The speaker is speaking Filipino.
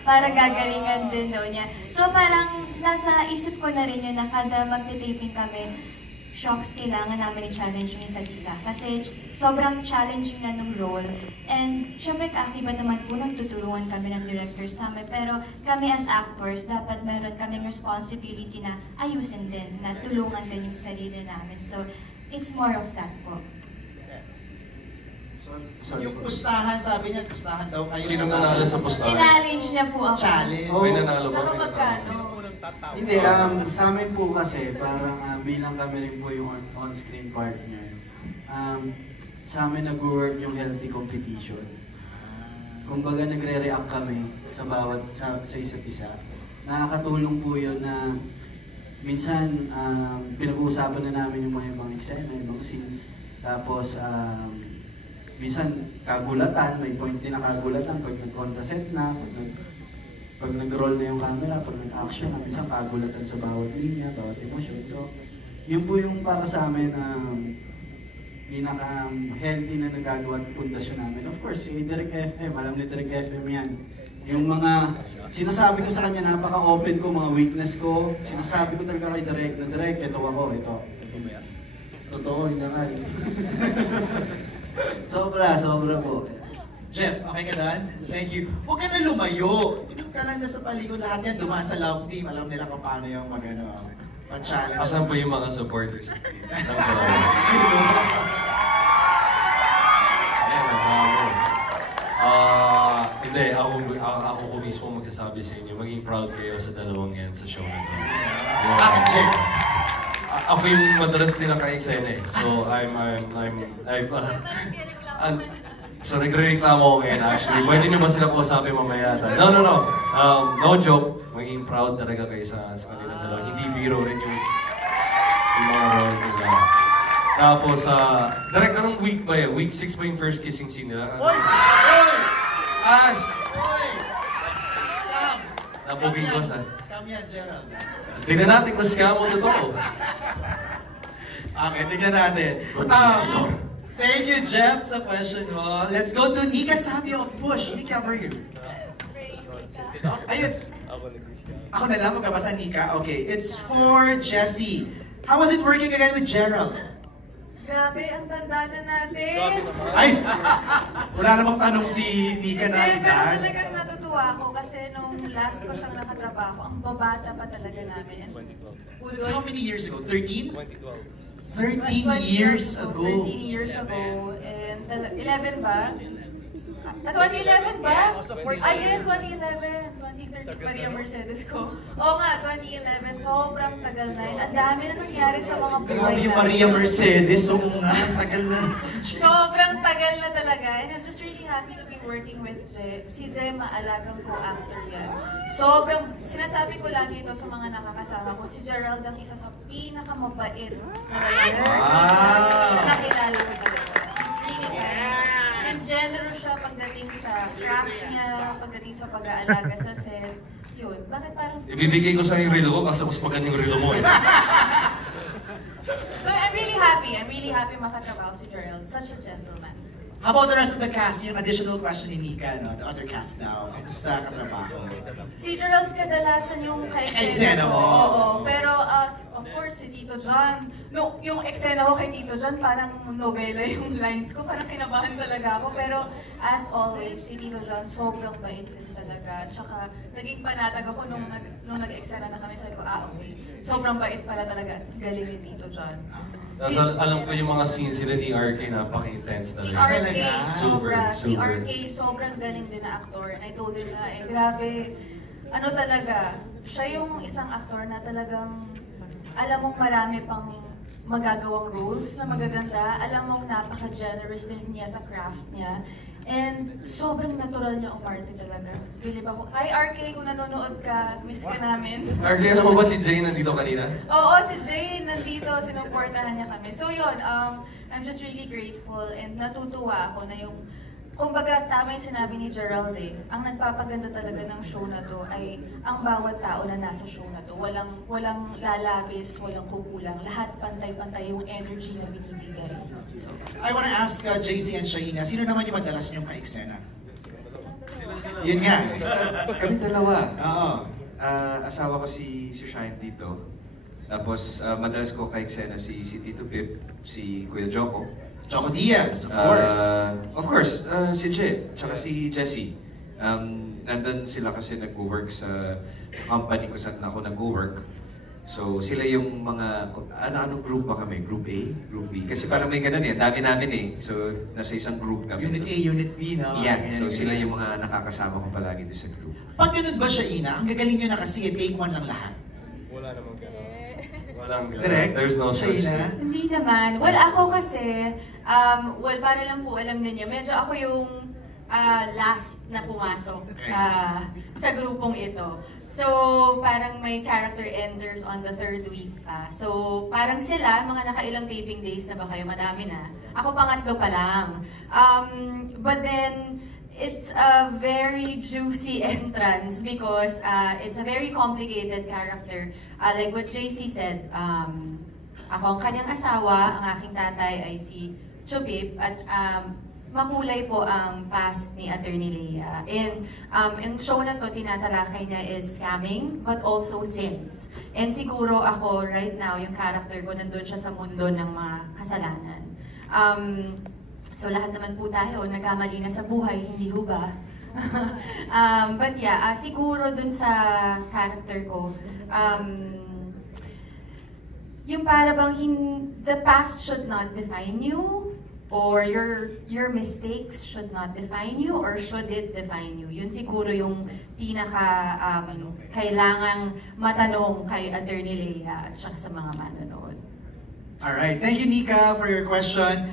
para gagalingan din daw niya. So parang nasa isip ko na rin yun na kada magtitaping kami, shocks, kailangan namin i-challenge yung isa't isa. Kasi sobrang challenging na ng role. And syempre kaakibat naman po nagtutulungan kami ng directors namin. Pero kami as actors, dapat meron kaming responsibility na ayusin din, na tulungan din yung sarili namin. So it's more of that po. Yung pustahan, sabi niya, pustahan daw kayo. Sino nanalo sa pustahan? Challenge niya po ako. Challenge? May nanalo ba? Saka magkano? Hindi, sa amin po kasi, parang bilang kami rin po yung on-screen partner, sa amin nag-work yung healthy competition. Kung baga nagre-react kami sa isa't isa, nakakatulong po yun na minsan pinag-uusapan na namin yung mga ibang eksena, ibang scenes, tapos minsan kagulatan, may point din na kagulatan pag nag-on the set na, pag nag-roll na yung camera, pag nag-action na, minsan kagulatan sa bawat linya, bawat emosyon. So, yun po yung para sa amin pinaka-healthy na nagagawa ng pundasyon namin. Of course, si Direk FM, alam ni Direk FM yan. Yung mga sinasabi ko sa kanya, napaka-open ko, mga weakness ko, sinasabi ko talaga kay Direk na Direk, ito ako, ito. Totoo, yun na nga. Sobra po. Jeff, okay ka dyan? Thank you. Huwag ka na lumayo. Dito ka lang na sa paligid. Lahat yan dumaan sa love team. Alam nila kung paano yung mag-challenge. Asan po yung mga supporters? Hindi, ako po mismo magsasabi sa inyo, maging proud kayo sa dalawang yan sa show na ito. Bakit, Jeff? Ako yung madalas din naka-eksena eh. So, so, nagre-reklamo ako ngayon actually. Pwede nyo ba sila kausapin mamaya? No. No joke. Maging proud talaga kayo sa kanilang dalawa. Hindi biro rin yung mga role nila. Tapos, direct anong week ba yun? Week 6 ba yung first kissing scene nila? Oy! Ash! Oy! Scam! Napugin ko sa... Scam yan, Gerald. Tignan natin kung scam o totoo. Okay, tignan natin. Thank you, Jeff, sa question mo. Let's go to Nika Sabio of Push. Nika, how are you? Ayun. Ako na lang magkabasa, Nika. Okay, it's for Jessie. How was it working again with Gerald? Grabe, ang tanda na natin. Ay! Wala namang tanong si Nika na Hindi, pero edad. talagang natutuwa ako kasi nung last ko siyang nakatrabaho, ang babata pa talaga namin. So how many years ago? 13? 2012. 13 years ago. 13 years ago. And 11 ba? 2011 ba? Yes, 2011. 2013 Maria Mercedes ko. Oo nga, 2011. Sobrang tagal na yun. Ang dami na nangyari sa mga buhay Grabe yung namin. Maria Mercedes. So, tagal na. Sobrang tagal na talaga. And I'm just really happy to be working with Je. Si Je, maalagang co-actor yan. Sobrang, sinasabi ko lagi ito sa mga nakakasama ko, si Gerald ang isa sa pinakamabait na writer na nakilala ko talaga. He's really kind. And generous siya pagdating sa craft niya, pagdating sa pag-aalaga sa set. Yun, bakit parang... Ibibigay ko sa yung relo ko kasi mas maganda yung relo mo eh. So I'm really happy. I'm really happy makatrabaho si Gerald. Such a gentleman. How about the rest of the cast? Yung additional question ni Nika, no? The other cast now. Kamusta katrabaho? Si Gerald kadalasan yung Eksena mo. Oo, pero of course si Tito John, no, yung eksena ko kay Tito John parang nobela yung lines ko, parang kinabahan talaga ako. Pero as always, si Tito John sobrang bait din talaga. Tsaka naging panatag ako nung nag-eksena na kami, sabi ko, okay, sobrang bait pala talaga, galing ni Tito John. Alam ko yung mga scenes sila ni RK, napaka-intense Si talaga. RK, si Super. RK, sobrang galing din na aktor. And I told him na, grabe, ano talaga, siya yung isang aktor na talagang, alam mong marami pang magagawang roles na magaganda. Alam mong napaka-generous din niya sa craft niya. And sobrang natural niya umarte talaga. Believe ako. Ay, RK, kung nanonood ka, miss ka namin. RK, alam mo ba si Jay nandito kanina? Oo, si Jane nandito, sinuportahan niya kami. So yun, I'm just really grateful and natutuwa ako na yung, kumbaga tama yung sinabi ni Gerald eh, ang nagpapaganda talaga ng show na to ay ang bawat tao na nasa show na to. Walang lalabis, walang kukulang. Lahat pantay-pantay yung energy na binibigay. So, I wanna ask JC and Shahina, sino naman yung madalas niyong ka-eksena? Yun nga. Kami dalawa. Oo. Asawa ko si Shine dito. Tapos madalas ko ka-eksena si Tito Pip, si Kuya Joko. Choco Diaz, of course. Of course, si Je, tsaka si Jessie. Nandun sila kasi nag-work sa company ko saan ako nag-work. So sila yung mga, anong group ba kami? Group A? Group B? Kasi parang may ganun eh, dami namin eh. So nasa isang group kami. Unit A, Unit B, no? Yeah, so sila yung mga nakakasama ko palagi din sa group. Pag ganun ba siya, Ina? Ang gagaling nyo na kasi, take one lang lahat. Wala namang gano'n. Walang gano'n. Direct? There's no Siya, such Ina? thing. Hindi naman. Well, ako kasi, para lang po alam ninyo, medyo ako yung last na pumasok sa grupong ito. So, parang may character enders on the 3rd week pa. So, parang sila, mga nakailang taping days na ba kayo? Madami na. Ako pangatlo pa lang. But then, it's a very juicy entrance because it's a very complicated character. Like what JC said, ako ang kanyang asawa, ang aking tatay ay si Chupip, at makulay po ang past ni Attorney Leia. And ang show na to, tinatalakay niya is scamming, but also sins. And siguro ako, right now, yung character ko, nandun siya sa mundo ng mga kasalanan. So lahat naman po tayo, nagkamali na sa buhay, hindi ho ba? But yeah, siguro dun sa character ko, yung para bang the past should not define you, or your mistakes should not define you, or should it define you? Yun siguro yung pinaka kailangang matanong kay Attorney Leia at saka sa mga manonood. Alright, thank you, Nika, for your question.